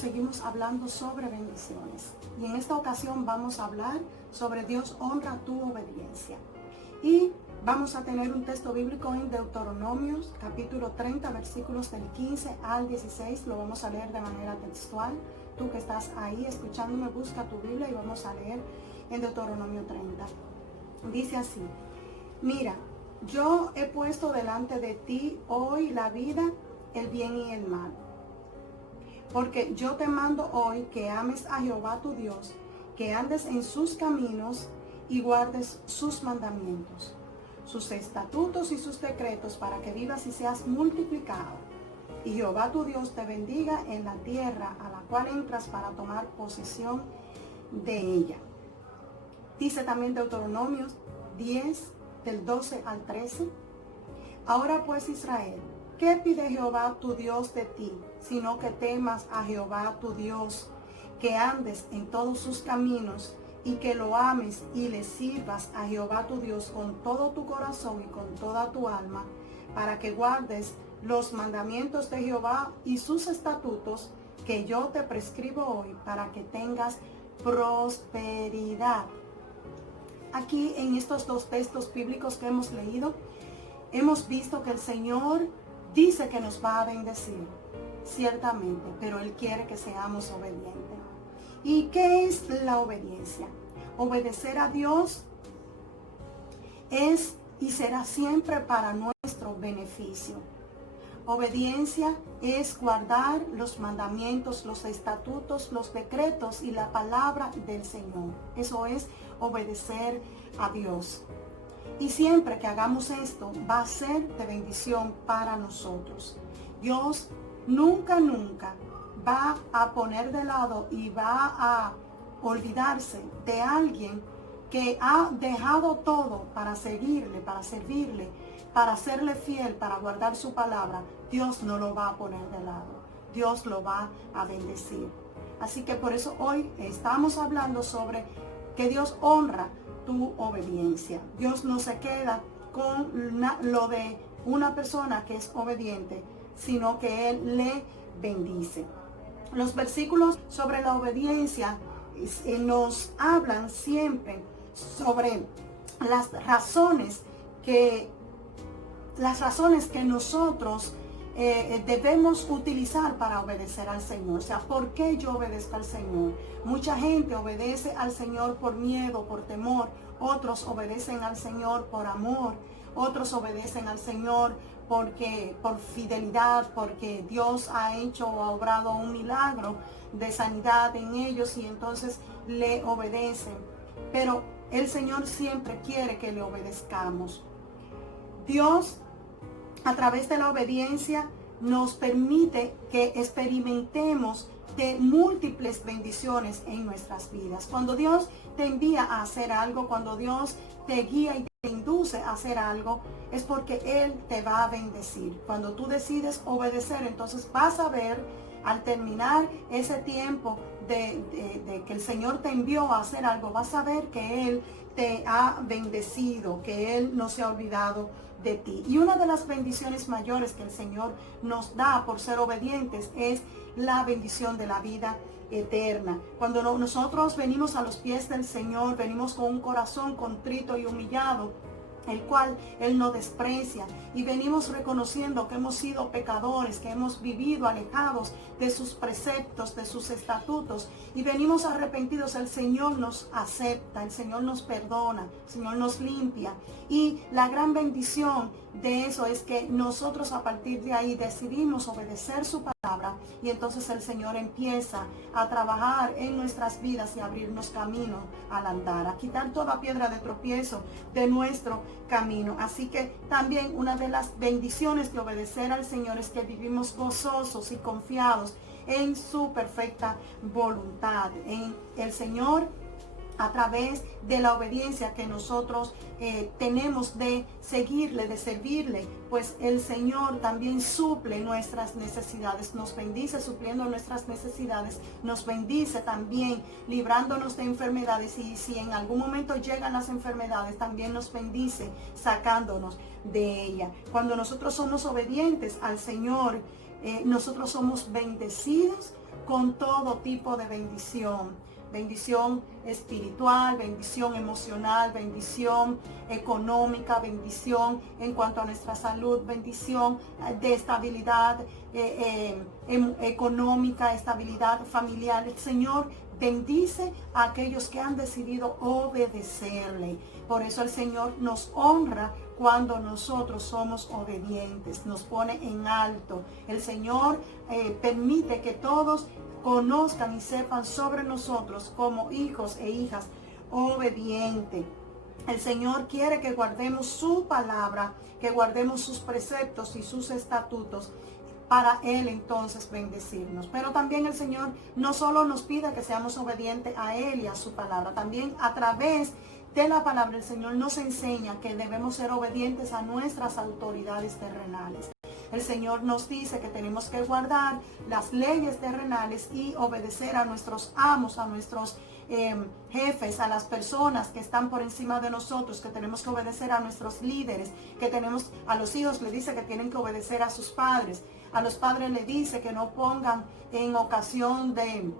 seguimos hablando sobre bendiciones. Y en esta ocasión vamos a hablar sobre Dios honra tu obediencia. Y vamos a tener un texto bíblico en Deuteronomios, capítulo 30, versículos del 15 al 16. Lo vamos a leer de manera textual. Tú que estás ahí escuchándome, busca tu Biblia y vamos a leer en Deuteronomio 30. Dice así: mira, yo he puesto delante de ti hoy la vida, el bien y el mal. Porque yo te mando hoy que ames a Jehová tu Dios, que andes en sus caminos y guardes sus mandamientos, sus estatutos y sus decretos, para que vivas y seas multiplicado. Y Jehová tu Dios te bendiga en la tierra a la cual entras para tomar posesión de ella. Dice también Deuteronomios 10, del 12 al 13. Ahora pues, Israel, ¿qué pide Jehová tu Dios de ti, sino que temas a Jehová tu Dios, que andes en todos sus caminos y que lo ames y le sirvas a Jehová tu Dios con todo tu corazón y con toda tu alma, para que guardes los mandamientos de Jehová y sus estatutos que yo te prescribo hoy, para que tengas prosperidad? Aquí en estos dos textos bíblicos que hemos leído, hemos visto que el Señor dice que nos va a bendecir, ciertamente, pero Él quiere que seamos obedientes. ¿Y qué es la obediencia? Obedecer a Dios es y será siempre para nuestro beneficio. Obediencia es guardar los mandamientos, los estatutos, los decretos y la palabra del Señor. Eso es obedecer a Dios. Y siempre que hagamos esto, va a ser de bendición para nosotros. Dios nunca va a poner de lado y va a olvidarse de alguien que ha dejado todo para seguirle, para servirle, para serle fiel, para guardar su palabra. Dios no lo va a poner de lado. Dios lo va a bendecir. Así que por eso hoy estamos hablando sobre que Dios honra tu obediencia. Dios no se queda con lo de una persona que es obediente, sino que Él le bendice. Los versículos sobre la obediencia nos hablan siempre sobre las razones que nosotros debemos utilizar para obedecer al Señor. O sea, ¿por qué yo obedezco al Señor? Mucha gente obedece al Señor por miedo, por temor. Otros obedecen al Señor por amor. Otros obedecen al Señor por fidelidad, porque Dios ha hecho o ha obrado un milagro de sanidad en ellos y entonces le obedecen. Pero el Señor siempre quiere que le obedezcamos. Dios, a través de la obediencia, nos permite que experimentemos de múltiples bendiciones en nuestras vidas. Cuando Dios te envía a hacer algo, cuando Dios te guía y te induce a hacer algo, es porque Él te va a bendecir. Cuando tú decides obedecer, entonces vas a ver, al terminar ese tiempo de que el Señor te envió a hacer algo, vas a ver que Él te ha bendecido, que Él no se ha olvidado de ti. Y una de las bendiciones mayores que el Señor nos da por ser obedientes es la bendición de la vida eterna. Cuando nosotros venimos a los pies del Señor, venimos con un corazón contrito y humillado, el cual Él no desprecia, y venimos reconociendo que hemos sido pecadores, que hemos vivido alejados de sus preceptos, de sus estatutos, y venimos arrepentidos. El Señor nos acepta, el Señor nos perdona, el Señor nos limpia, y la gran bendición de eso es que nosotros a partir de ahí decidimos obedecer su palabra, y entonces el Señor empieza a trabajar en nuestras vidas y a abrirnos camino al andar, a quitar toda piedra de tropiezo de nuestro camino. Así que también una de las bendiciones de obedecer al Señor es que vivimos gozosos y confiados en su perfecta voluntad, en el Señor. A través de la obediencia que nosotros tenemos de seguirle, de servirle, pues el Señor también suple nuestras necesidades, nos bendice supliendo nuestras necesidades, nos bendice también librándonos de enfermedades, y si en algún momento llegan las enfermedades, también nos bendice sacándonos de ella. Cuando nosotros somos obedientes al Señor, nosotros somos bendecidos con todo tipo de bendición espiritual, bendición emocional, bendición económica, bendición en cuanto a nuestra salud, bendición de estabilidad económica, estabilidad familiar. El Señor bendice a aquellos que han decidido obedecerle. Por eso el Señor nos honra cuando nosotros somos obedientes, nos pone en alto. El Señor permite que todos conozcan y sepan sobre nosotros como hijos e hijas obedientes. El Señor quiere que guardemos su palabra, que guardemos sus preceptos y sus estatutos, para Él entonces bendecirnos. Pero también el Señor no solo nos pide que seamos obedientes a Él y a su palabra, también a través de la palabra el Señor nos enseña que debemos ser obedientes a nuestras autoridades terrenales. El Señor nos dice que tenemos que guardar las leyes terrenales y obedecer a nuestros amos, a nuestros jefes, a las personas que están por encima de nosotros, que tenemos que obedecer a nuestros líderes, que tenemos a los hijos, le dice que tienen que obedecer a sus padres. A los padres le dice que no pongan en ocasión de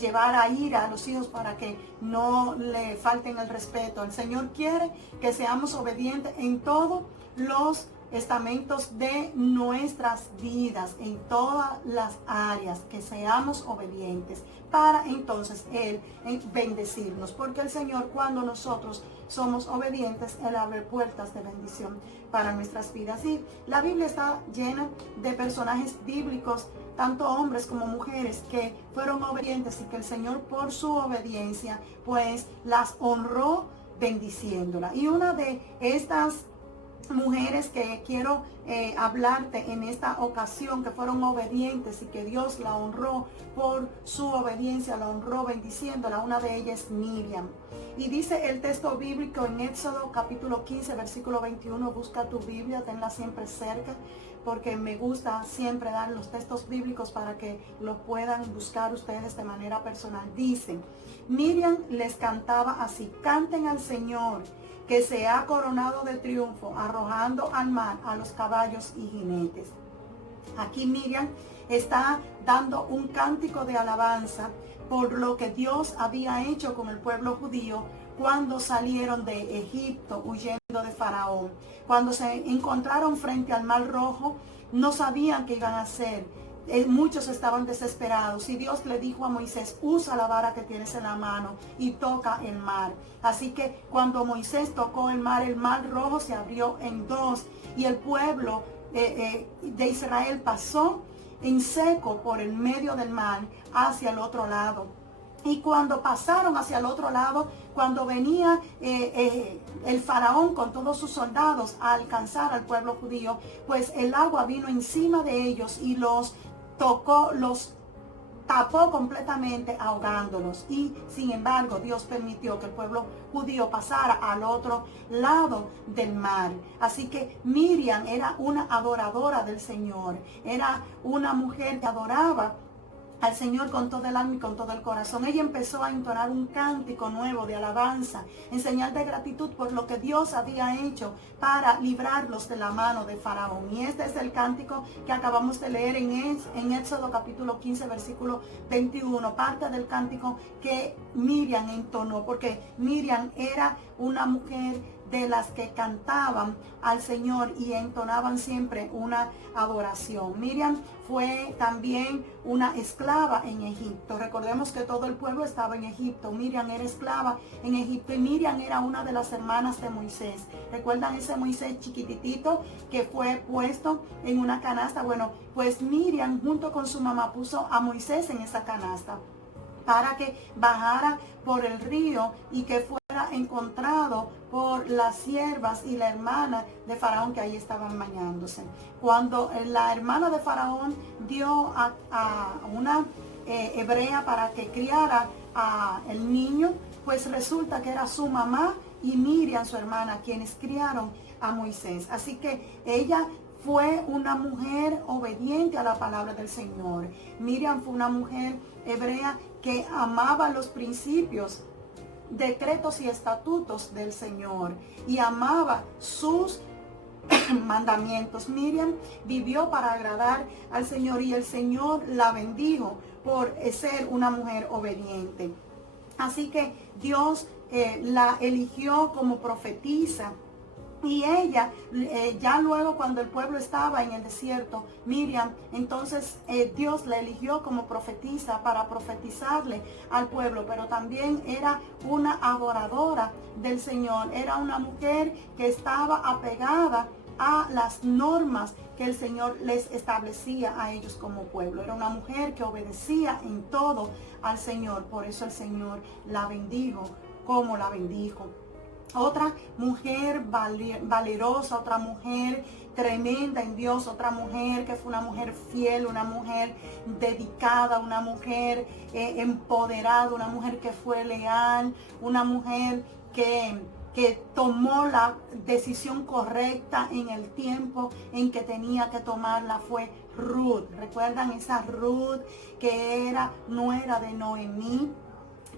llevar a ira a los hijos para que no le falten el respeto. El Señor quiere que seamos obedientes en todos los estamentos de nuestras vidas, en todas las áreas, que seamos obedientes para entonces Él bendecirnos, porque el Señor, cuando nosotros somos obedientes, Él abre puertas de bendición para nuestras vidas. Y la Biblia está llena de personajes bíblicos, tanto hombres como mujeres, que fueron obedientes y que el Señor, por su obediencia, pues las honró bendiciéndola. Y una de estas mujeres que quiero hablarte en esta ocasión, que fueron obedientes y que Dios la honró por su obediencia, la honró bendiciéndola, una de ellas es Miriam. Y dice el texto bíblico en Éxodo capítulo 15 versículo 21, busca tu Biblia, tenla siempre cerca, porque me gusta siempre dar los textos bíblicos para que los puedan buscar ustedes de manera personal. Dice, Miriam les cantaba así: canten al Señor, que se ha coronado de triunfo, arrojando al mar a los caballos y jinetes. Aquí Miriam está dando un cántico de alabanza por lo que Dios había hecho con el pueblo judío cuando salieron de Egipto huyendo de Faraón. Cuando se encontraron frente al Mar Rojo, no sabían qué iban a hacer. Muchos estaban desesperados y Dios le dijo a Moisés: usa la vara que tienes en la mano y toca el mar. Así que cuando Moisés tocó el Mar Rojo se abrió en dos y el pueblo de Israel pasó en seco por el medio del mar hacia el otro lado. Y cuando pasaron hacia el otro lado, cuando venía el faraón con todos sus soldados a alcanzar al pueblo judío, pues el agua vino encima de ellos y los tapó completamente, ahogándolos. Y sin embargo Dios permitió que el pueblo judío pasara al otro lado del mar. Así que Miriam era una adoradora del Señor, era una mujer que adoraba al Señor con todo el alma y con todo el corazón. Ella empezó a entonar un cántico nuevo de alabanza en señal de gratitud por lo que Dios había hecho para librarlos de la mano de Faraón. Y este es el cántico que acabamos de leer en Éxodo capítulo 15 versículo 21, parte del cántico que Miriam entonó, porque Miriam era una mujer de las que cantaban al Señor y entonaban siempre una adoración. Miriam fue también una esclava en Egipto. Recordemos que todo el pueblo estaba en Egipto. Miriam era esclava en Egipto y Miriam era una de las hermanas de Moisés. ¿Recuerdan ese Moisés chiquititito que fue puesto en una canasta? Bueno, pues Miriam junto con su mamá puso a Moisés en esa canasta para que bajara por el río y que fuera encontrado por las siervas y la hermana de Faraón que ahí estaban bañándose. Cuando la hermana de Faraón dio a una hebrea para que criara el niño, pues resulta que era su mamá y Miriam, su hermana, quienes criaron a Moisés. Así que ella fue una mujer obediente a la palabra del Señor. Miriam fue una mujer hebrea que amaba los principios, decretos y estatutos del Señor y amaba sus mandamientos. Miriam vivió para agradar al Señor y el Señor la bendijo por ser una mujer obediente. Así que Dios la eligió como profetisa. Y ella, ya luego cuando el pueblo estaba en el desierto, Miriam, entonces Dios la eligió como profetisa para profetizarle al pueblo, pero también era una adoradora del Señor, era una mujer que estaba apegada a las normas que el Señor les establecía a ellos como pueblo. Era una mujer que obedecía en todo al Señor, por eso el Señor la bendijo como la bendijo. Otra mujer valerosa, otra mujer tremenda en Dios, otra mujer que fue una mujer fiel, una mujer dedicada, una mujer empoderada, una mujer que fue leal, una mujer que tomó la decisión correcta en el tiempo en que tenía que tomarla, fue Ruth. ¿Recuerdan esa Ruth que era nuera de Noemí,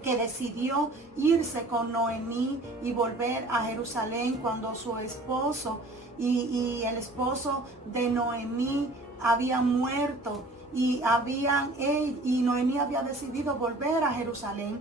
que decidió irse con Noemí y volver a Jerusalén cuando su esposo y el esposo de Noemí habían muerto y Noemí había decidido volver a Jerusalén?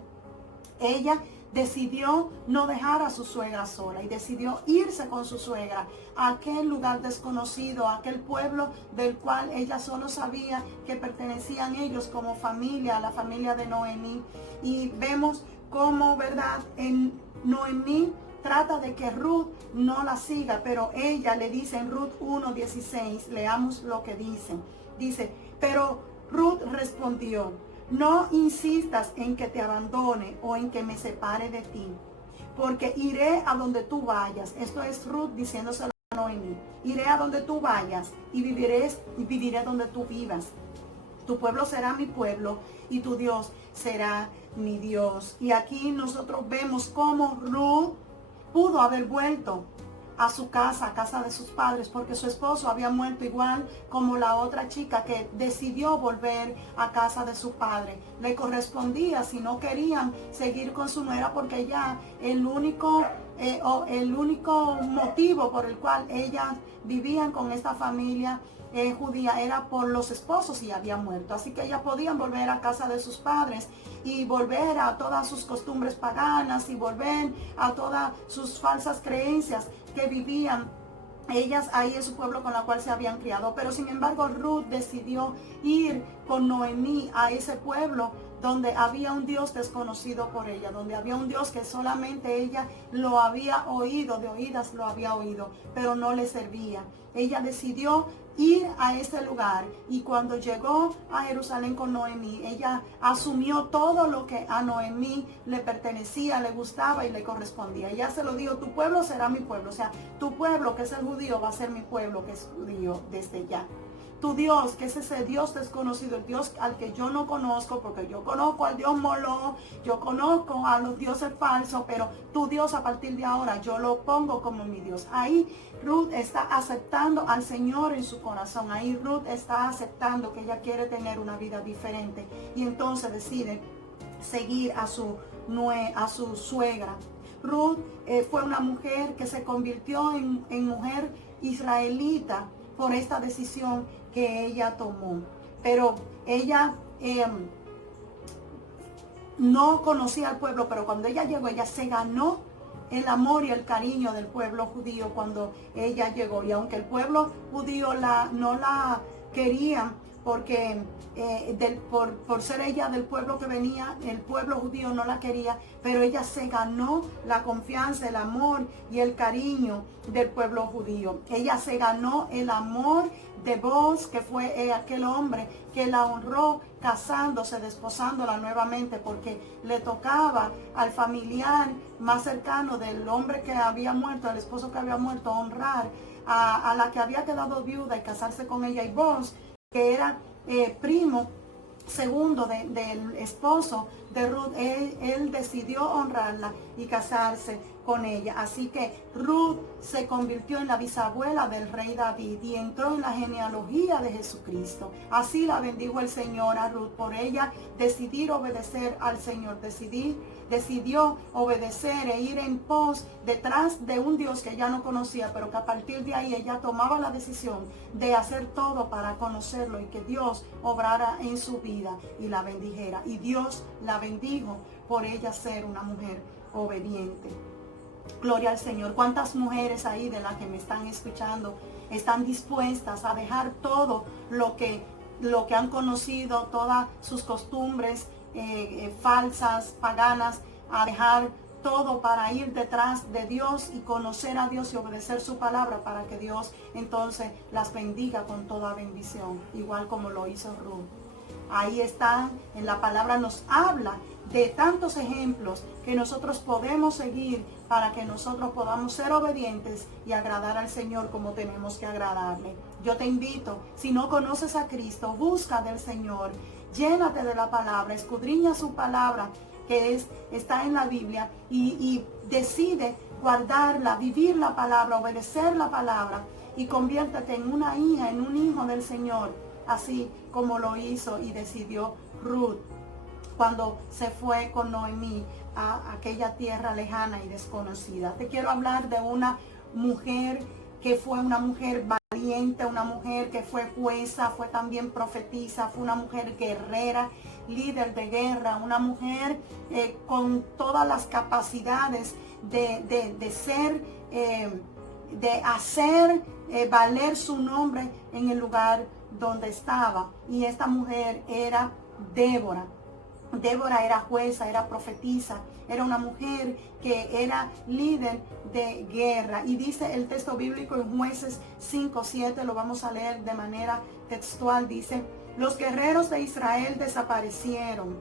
Ella decidió no dejar a su suegra sola y decidió irse con su suegra a aquel lugar desconocido, a aquel pueblo del cual ella solo sabía que pertenecían ellos como familia, a la familia de Noemí. Y vemos cómo, ¿verdad?, en Noemí trata de que Ruth no la siga, pero ella le dice en Ruth 1:16, leamos lo que dice. Dice, pero Ruth respondió: no insistas en que te abandone o en que me separe de ti, porque iré a donde tú vayas. Esto es Ruth diciéndoselo a Noemí. Iré a donde tú vayas y viviré donde tú vivas. Tu pueblo será mi pueblo y tu Dios será mi Dios. Y aquí nosotros vemos cómo Ruth pudo haber vuelto a su casa, a casa de sus padres, porque su esposo había muerto, igual como la otra chica que decidió volver a casa de su padre. Le correspondía, si no querían seguir con su nuera, porque ya el único motivo por el cual ellas vivían con esta familia judía era por los esposos y había muerto. Así que ellas podían volver a casa de sus padres y volver a todas sus costumbres paganas y volver a todas sus falsas creencias que vivían ellas ahí en su pueblo con la cual se habían criado. Pero sin embargo Ruth decidió ir con Noemí a ese pueblo donde había un Dios desconocido por ella, donde había un Dios que solamente ella lo había oído, de oídas lo había oído, pero no le servía. Ella decidió ir a ese lugar y cuando llegó a Jerusalén con Noemí, ella asumió todo lo que a Noemí le pertenecía, le gustaba y le correspondía. Ella se lo dijo: tu pueblo será mi pueblo, o sea, tu pueblo que es el judío va a ser mi pueblo que es judío desde ya. Tu Dios, que es ese Dios desconocido, el Dios al que yo no conozco, porque yo conozco al Dios Moloch, yo conozco a los dioses falsos, pero tu Dios a partir de ahora yo lo pongo como mi Dios. Ahí Ruth está aceptando al Señor en su corazón. Ahí Ruth está aceptando que ella quiere tener una vida diferente y entonces decide seguir a su suegra. Ruth fue una mujer que se convirtió en mujer israelita por esta decisión que ella tomó. Pero ella no conocía al pueblo, pero cuando ella llegó, ella se ganó el amor y el cariño del pueblo judío cuando ella llegó. Y aunque el pueblo judío no la quería, porque por ser ella del pueblo que venía, el pueblo judío no la quería, pero ella se ganó la confianza, el amor y el cariño del pueblo judío. Ella se ganó el amor de Boaz, que fue aquel hombre que la honró casándose, desposándola nuevamente, porque le tocaba al familiar más cercano del hombre que había muerto, el esposo que había muerto, honrar a la que había quedado viuda y casarse con ella. Y Boaz, que era primo segundo del esposo de Ruth, él decidió honrarla y casarse con ella. Así que Ruth se convirtió en la bisabuela del rey David y entró en la genealogía de Jesucristo. Así la bendijo el Señor a Ruth por ella decidir obedecer al Señor, decidió obedecer e ir en pos detrás de un Dios que ella no conocía, pero que a partir de ahí ella tomaba la decisión de hacer todo para conocerlo y que Dios obrara en su vida y la bendijera. Y Dios la bendijo por ella ser una mujer obediente. Gloria al Señor. ¿Cuántas mujeres ahí de las que me están escuchando están dispuestas a dejar todo lo que han conocido, todas sus costumbres falsas, paganas, a dejar todo para ir detrás de Dios y conocer a Dios y obedecer su palabra para que Dios entonces las bendiga con toda bendición, igual como lo hizo Ruth? Ahí está, en la palabra nos habla de tantos ejemplos que nosotros podemos seguir para que nosotros podamos ser obedientes y agradar al Señor como tenemos que agradarle. Yo te invito, si no conoces a Cristo, busca del Señor, llénate de la palabra, escudriña su palabra que está en la Biblia y decide guardarla, vivir la palabra, obedecer la palabra y conviértete en una hija, en un hijo del Señor, así como lo hizo y decidió Ruth cuando se fue con Noemí a aquella tierra lejana y desconocida. Te quiero hablar de una mujer que fue una mujer valiente, una mujer que fue jueza, fue también profetisa, fue una mujer guerrera, líder de guerra, una mujer con todas las capacidades de ser, de hacer valer su nombre en el lugar donde estaba. Y esta mujer era Débora. Débora era jueza, era profetisa, era una mujer que era líder de guerra. Y dice el texto bíblico en Jueces 5:7, lo vamos a leer de manera textual, dice: los guerreros de Israel desaparecieron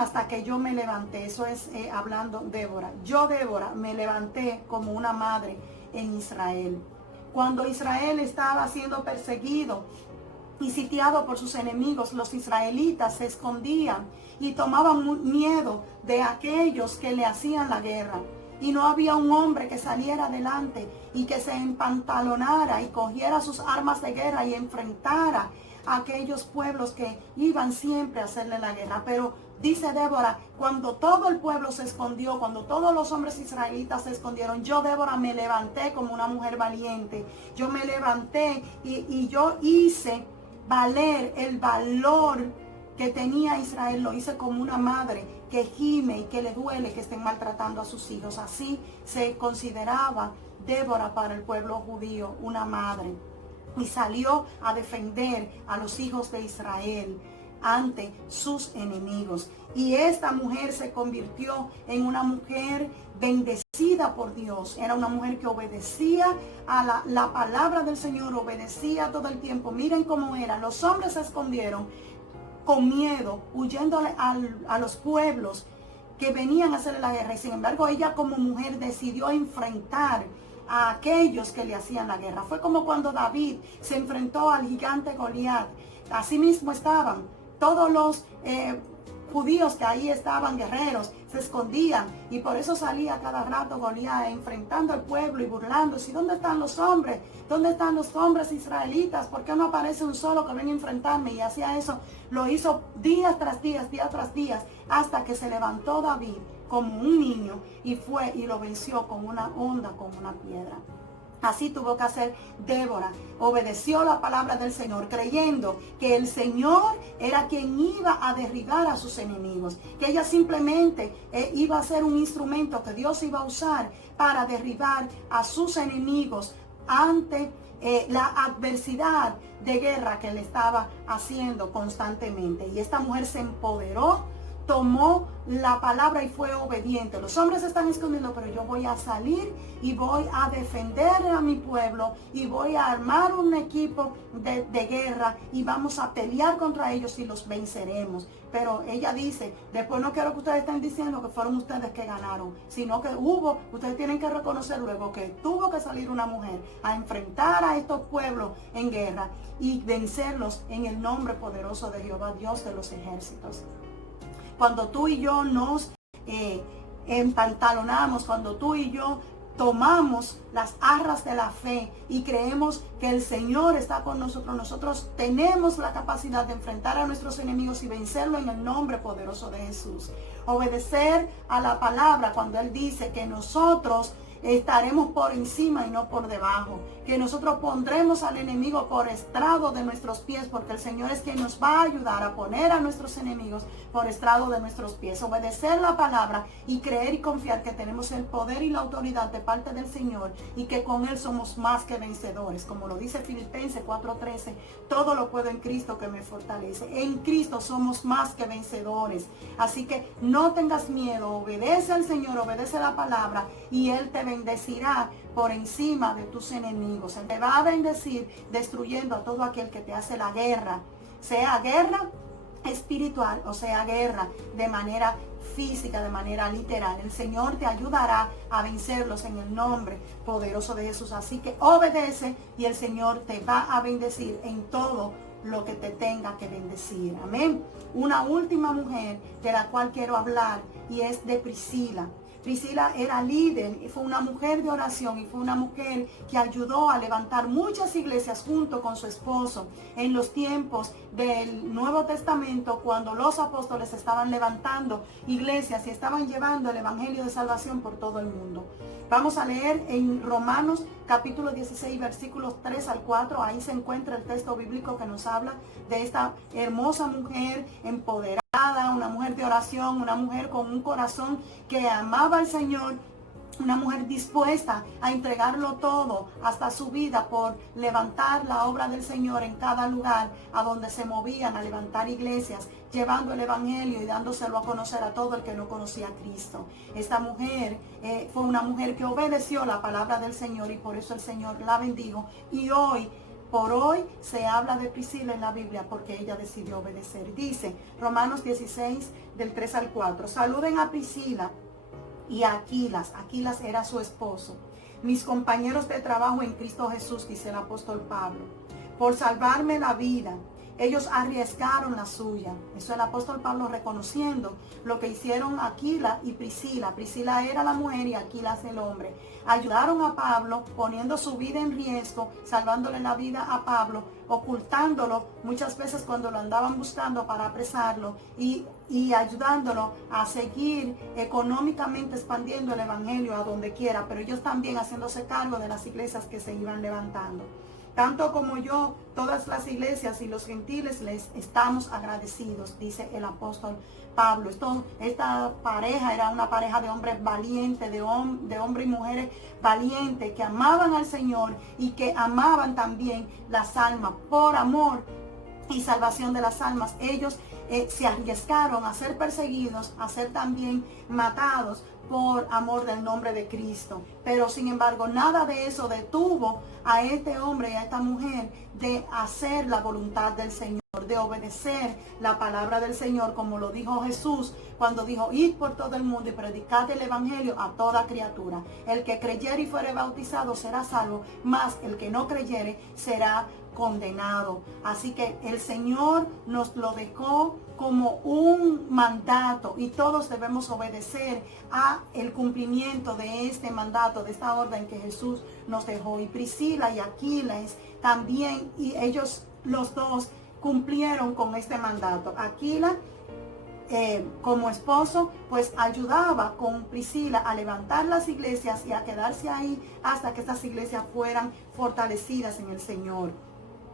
hasta que yo me levanté. Eso es hablando Débora. Yo, Débora, me levanté como una madre en Israel. Cuando Israel estaba siendo perseguido y sitiado por sus enemigos, los israelitas se escondían y tomaban miedo de aquellos que le hacían la guerra. Y no había un hombre que saliera adelante y que se empantalonara y cogiera sus armas de guerra y enfrentara a aquellos pueblos que iban siempre a hacerle la guerra. Pero dice Débora, cuando todo el pueblo se escondió, cuando todos los hombres israelitas se escondieron, yo, Débora, me levanté como una mujer valiente. Yo me levanté y yo hice valer el valor que tenía Israel. Lo hice como una madre que gime y que le duele que estén maltratando a sus hijos. Así se consideraba Débora para el pueblo judío, una madre. Y salió a defender a los hijos de Israel ante sus enemigos. Y esta mujer se convirtió en una mujer bendecida por Dios. Era una mujer que obedecía a la palabra del Señor, obedecía todo el tiempo. Miren cómo era. Los hombres se escondieron con miedo, huyendo a los pueblos que venían a hacerle la guerra. Y sin embargo, ella como mujer decidió enfrentar a aquellos que le hacían la guerra. Fue como cuando David se enfrentó al gigante Goliat. Así mismo estaban todos los judíos que ahí estaban, guerreros, se escondían, y por eso salía cada rato Goliat enfrentando al pueblo y burlándose. ¿Y dónde están los hombres? ¿Dónde están los hombres israelitas? ¿Por qué no aparece un solo que venga a enfrentarme? Y hacía eso, lo hizo día tras día, hasta que se levantó David como un niño y fue y lo venció con una honda, como una piedra. Así tuvo que hacer Débora. Obedeció la palabra del Señor, creyendo que el Señor era quien iba a derribar a sus enemigos. Que ella simplemente iba a ser un instrumento que Dios iba a usar para derribar a sus enemigos ante la adversidad de guerra que le estaba haciendo constantemente. Y esta mujer se empoderó, tomó la palabra y fue obediente. Los hombres se están escondiendo, pero yo voy a salir y voy a defender a mi pueblo y voy a armar un equipo de guerra y vamos a pelear contra ellos y los venceremos. Pero ella dice, después no quiero que ustedes estén diciendo que fueron ustedes que ganaron, sino que ustedes tienen que reconocer luego que tuvo que salir una mujer a enfrentar a estos pueblos en guerra y vencerlos en el nombre poderoso de Jehová, Dios de los ejércitos. Cuando tú y yo nos empantalonamos, cuando tú y yo tomamos las arras de la fe y creemos que el Señor está con nosotros, nosotros tenemos la capacidad de enfrentar a nuestros enemigos y vencerlo en el nombre poderoso de Jesús. Obedecer a la palabra cuando Él dice que nosotros estaremos por encima y no por debajo, que nosotros pondremos al enemigo por estrado de nuestros pies, porque el Señor es quien nos va a ayudar a poner a nuestros enemigos por estrado de nuestros pies. Obedecer la palabra y creer y confiar que tenemos el poder y la autoridad de parte del Señor y que con Él somos más que vencedores. Como lo dice Filipenses 4:13, todo lo puedo en Cristo que me fortalece. En Cristo somos más que vencedores. Así que no tengas miedo, obedece al Señor, obedece la palabra y Él te bendecirá por encima de tus enemigos. Él te va a bendecir destruyendo a todo aquel que te hace la guerra, sea guerra espiritual o sea guerra de manera física, de manera literal. El Señor te ayudará a vencerlos en el nombre poderoso de Jesús. Así que obedece y el Señor te va a bendecir en todo lo que te tenga que bendecir. Amén. Una última mujer de la cual quiero hablar y es de Priscila. Priscila era líder y fue una mujer de oración y fue una mujer que ayudó a levantar muchas iglesias junto con su esposo en los tiempos del Nuevo Testamento, cuando los apóstoles estaban levantando iglesias y estaban llevando el evangelio de salvación por todo el mundo. Vamos a leer en Romanos capítulo 16 versículos 3 al 4. Ahí se encuentra el texto bíblico que nos habla de esta hermosa mujer empoderada, una mujer de oración, una mujer con un corazón que amaba al Señor, una mujer dispuesta a entregarlo todo, hasta su vida, por levantar la obra del Señor en cada lugar a donde se movían a levantar iglesias, llevando el evangelio y dándoselo a conocer a todo el que no conocía a Cristo. Esta mujer fue una mujer que obedeció la palabra del Señor y por eso el Señor la bendijo. Y por hoy se habla de Priscila en la Biblia porque ella decidió obedecer. Dice Romanos 16 del 3 al 4. Saluden a Priscila y a Aquilas. Aquilas era su esposo. Mis compañeros de trabajo en Cristo Jesús, dice el apóstol Pablo, por salvarme la vida. Ellos arriesgaron la suya. Eso es el apóstol Pablo reconociendo lo que hicieron Aquila y Priscila. Priscila era la mujer y Aquilas el hombre. Ayudaron a Pablo poniendo su vida en riesgo, salvándole la vida a Pablo, ocultándolo muchas veces cuando lo andaban buscando para apresarlo y ayudándolo a seguir económicamente expandiendo el evangelio a donde quiera, pero ellos también haciéndose cargo de las iglesias que se iban levantando. Tanto como yo, todas las iglesias y los gentiles les estamos agradecidos, dice el apóstol Pablo. Esta pareja era una pareja de hombres valientes, de hombres y mujeres valientes que amaban al Señor y que amaban también las almas. Por amor y salvación de las almas, ellos se arriesgaron a ser perseguidos, a ser también matados por amor del nombre de Cristo. Pero sin embargo, nada de eso detuvo a este hombre y a esta mujer de hacer la voluntad del Señor, de obedecer la palabra del Señor, como lo dijo Jesús cuando dijo: id por todo el mundo y predicad el evangelio a toda criatura. El que creyere y fuere bautizado será salvo, mas el que no creyere será condenado. Así que el Señor nos lo dejó como un mandato y todos debemos obedecer a el cumplimiento de este mandato, de esta orden que Jesús nos dejó. Y Priscila y Aquiles también, y ellos los dos cumplieron con este mandato. Aquila como esposo pues ayudaba con Priscila a levantar las iglesias y a quedarse ahí hasta que estas iglesias fueran fortalecidas en el Señor.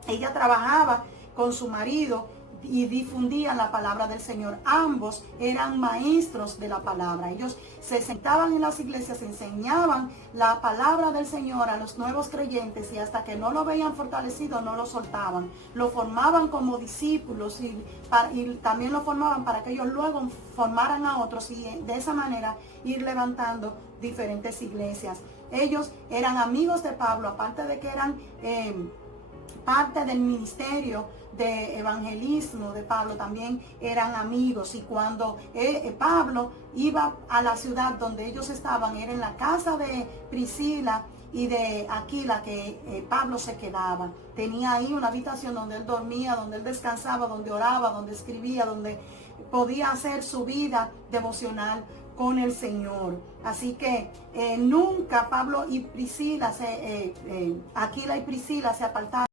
Ella trabajaba con su marido y difundían la palabra del Señor. Ambos eran maestros de la palabra. Ellos se sentaban en las iglesias, enseñaban la palabra del Señor a los nuevos creyentes y hasta que no lo veían fortalecido no lo soltaban. Lo formaban como discípulos y también lo formaban para que ellos luego formaran a otros y de esa manera ir levantando diferentes iglesias. Ellos eran amigos de Pablo, aparte de que eran parte del ministerio de evangelismo de Pablo, también eran amigos. Y cuando Pablo iba a la ciudad donde ellos estaban, era en la casa de Priscila y de Aquila que Pablo se quedaba. Tenía ahí una habitación donde él dormía, donde él descansaba, donde oraba, donde escribía, donde podía hacer su vida devocional con el Señor. Así que nunca Pablo y Priscila, Aquila y Priscila se apartaron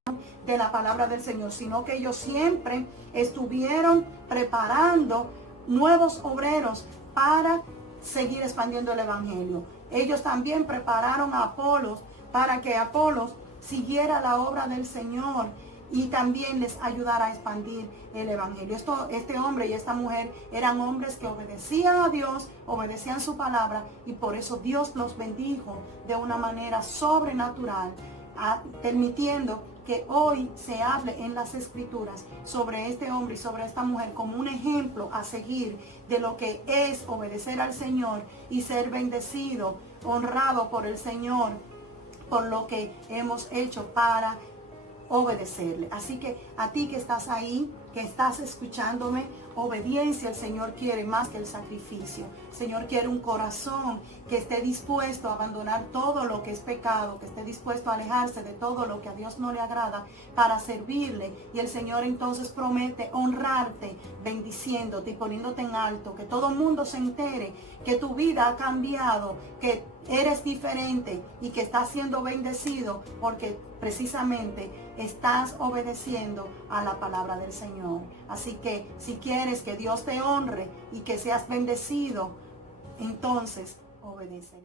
de la palabra del Señor, sino que ellos siempre estuvieron preparando nuevos obreros para seguir expandiendo el evangelio. Ellos también prepararon a Apolos para que Apolos siguiera la obra del Señor y también les ayudara a expandir el evangelio. Este hombre y esta mujer eran hombres que obedecían a Dios, obedecían su palabra, y por eso Dios los bendijo de una manera sobrenatural, permitiendo que hoy se hable en las escrituras sobre este hombre y sobre esta mujer como un ejemplo a seguir de lo que es obedecer al Señor y ser bendecido, honrado por el Señor, por lo que hemos hecho para obedecerle. Así que a ti que estás ahí, que estás escuchándome, obediencia el Señor quiere más que el sacrificio. El Señor quiere un corazón que esté dispuesto a abandonar todo lo que es pecado, que esté dispuesto a alejarse de todo lo que a Dios no le agrada para servirle. Y el Señor entonces promete honrarte, bendiciéndote y poniéndote en alto, que todo el mundo se entere que tu vida ha cambiado, que eres diferente y que estás siendo bendecido porque precisamente estás obedeciendo a la palabra del Señor. Así que si quieres que Dios te honre y que seas bendecido, entonces obedece.